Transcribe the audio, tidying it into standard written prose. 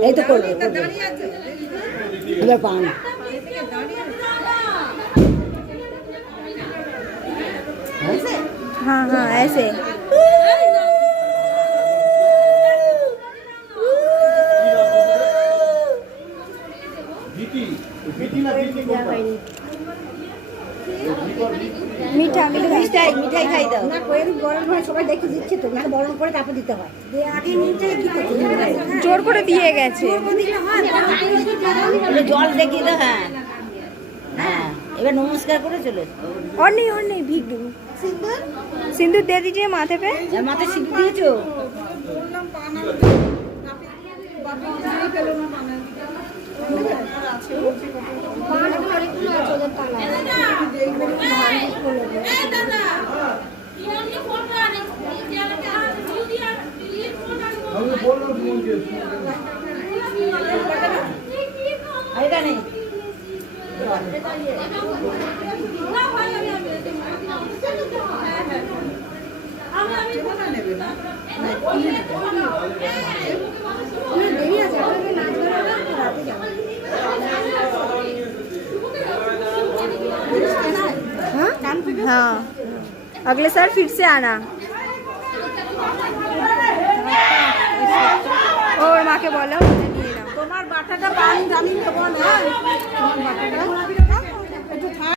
এই তো করবে এবার পান हाँ हाँ ऐसे মিঠা মিঠাই মিঠাই খাই দাও না কোয়েল গরম হয় সবাই দেখে দিচ্ছে তো না গরম করে তারপর দিতে হয় আগে মিঠাই কি করতে জোর করে দিয়ে গেছে জল দেখিয়ে দাও হ্যাঁ হ্যাঁ এবার নমস্কার করে চলে और नहीं भीग सिंदूर दे दीजिए माथे पे মাথায় সিঁদুর দিয়েছো এটা নেই हाँ अगले साल फिर से आना और माँ के बोलो তোমার বাটাটা পান আমি নেবো না তোমার বাটাটা